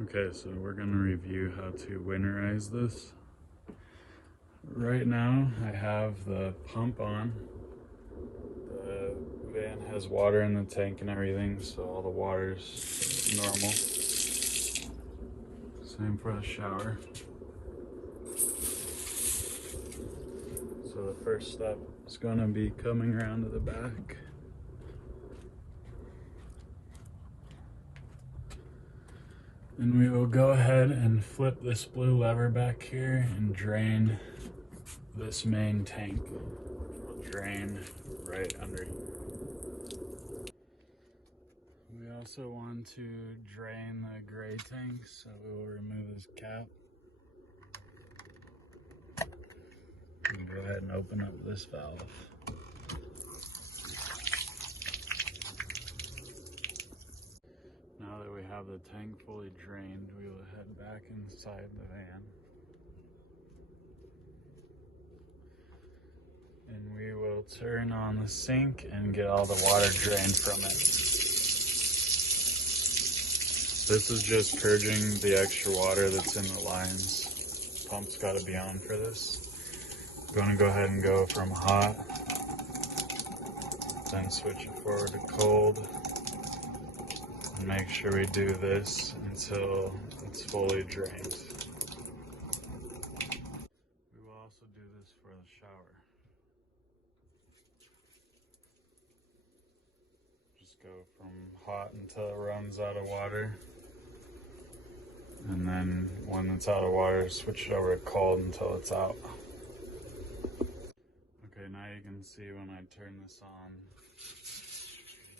Okay, so we're going to review how to winterize this. Right now I have the pump on. The van has water in the tank and everything, so all the water's normal. Same for the shower. So the first step is going to be coming around to the back. And we will go ahead and flip this blue lever back here and drain this main tank. We'll drain right under here. We also want to drain the gray tank, so we will remove this cap. And go ahead and open up this valve. Now that we have the tank fully drained, we will head back inside the van. And we will turn on the sink and get all the water drained from it. This is just purging the extra water that's in the lines. Pump's got to be on for this. I'm going to go ahead and go from hot, then switch it forward to cold. And make sure we do this until it's fully drained. We will also do this for the shower. Just go from hot until it runs out of water. And then when it's out of water, switch it over to cold until it's out. Okay, now you can see when I turn this on,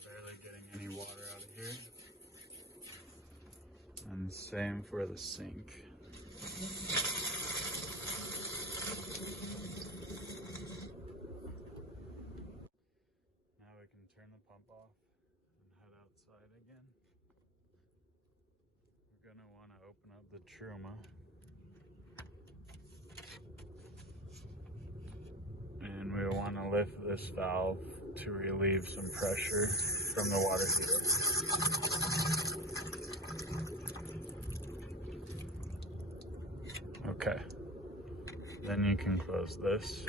barely getting any water out of here. And same for the sink. Now we can turn the pump off and head outside again. We're going to want to open up the Truma. And we want to lift this valve to relieve some pressure from the water heater. Okay, then you can close this.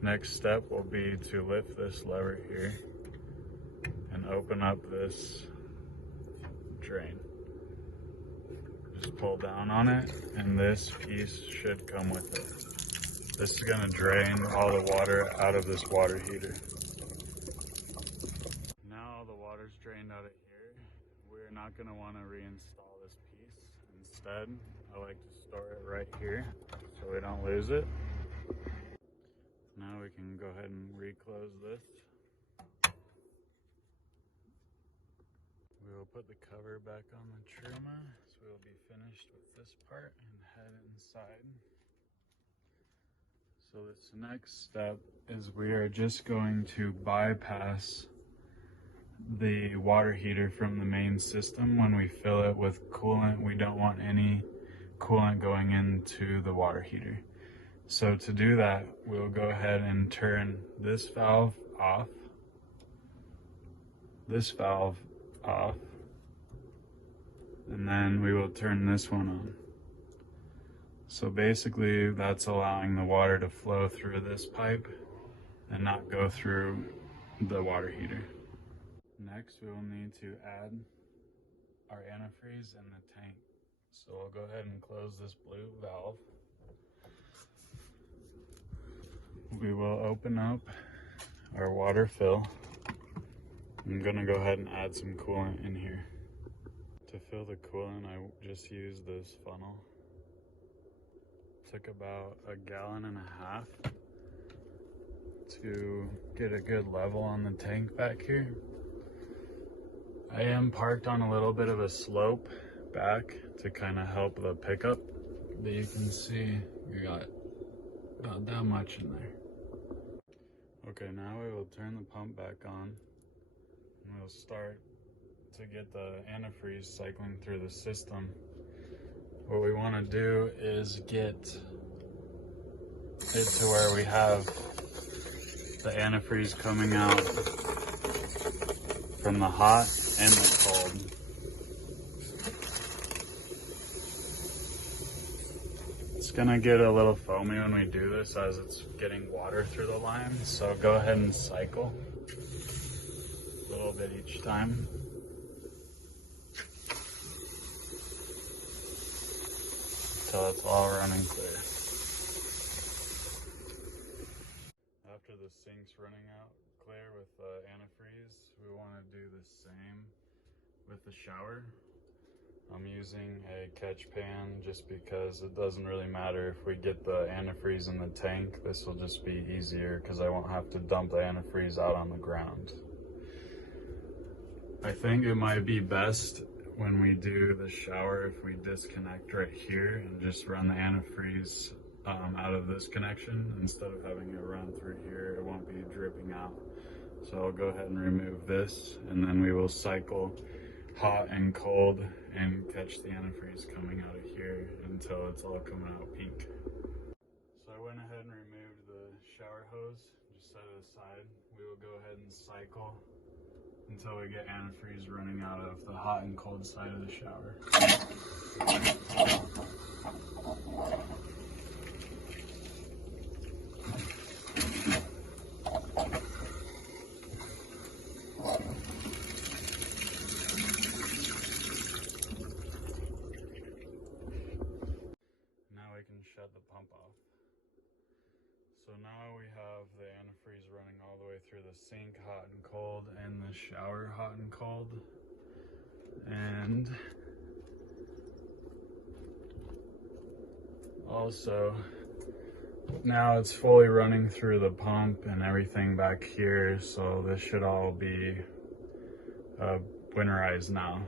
Next step will be to lift this lever here and open up this drain. Just pull down on it and this piece should come with it. This is going to drain all the water out of this water heater. Now all the water's drained out of here. We're not going to want to reinstall this piece. Instead, I like to store it right here so we don't lose it. Now we can go ahead and reclose this. We will put the cover back on the Truma, so we'll be finished with this part and head inside. So this next step is we are just going to bypass the water heater from the main system. When we fill it with coolant, we don't want any coolant going into the water heater. So to do that, we'll go ahead and turn this valve off, this valve off, and then we will turn this one on. So basically that's allowing the water to flow through this pipe and not go through the water heater. Next, we will need to add our antifreeze in the tank. So we'll go ahead and close this blue valve. We will open up our water fill. I'm gonna go ahead and add some coolant in here. To fill the coolant, I just used this funnel. Took about 1.5 gallons to get a good level on the tank back here. I am parked on a little bit of a slope back to kind of help the pickup, but you can see we got about that much in there. Okay, now we will turn the pump back on and we'll start to get the antifreeze cycling through the system. What we want to do is get it to where we have the antifreeze coming out from the hot and the cold. It's gonna get a little foamy when we do this as it's getting water through the line, so go ahead and cycle a little bit each time. Until it's all running clear. After the sink's running out clear with the antifreeze, we want to do the same with the shower. I'm using a catch pan just because it doesn't really matter if we get the antifreeze in the tank. This will just be easier because I won't have to dump the antifreeze out on the ground. I think it might be best when we do the shower if we disconnect right here and just run the antifreeze out of this connection instead of having it run through here. It won't be dripping out. So I'll go ahead and remove this, and then we will cycle hot and cold and catch the antifreeze coming out of here until it's all coming out pink. So I went ahead and removed the shower hose, just set it aside. We will go ahead and cycle until we get antifreeze running out of the hot and cold side of the shower. Shut the pump off. So now we have the antifreeze running all the way through the sink hot and cold and the shower hot and cold. And also now it's fully running through the pump and everything back here, so this should all be winterized now.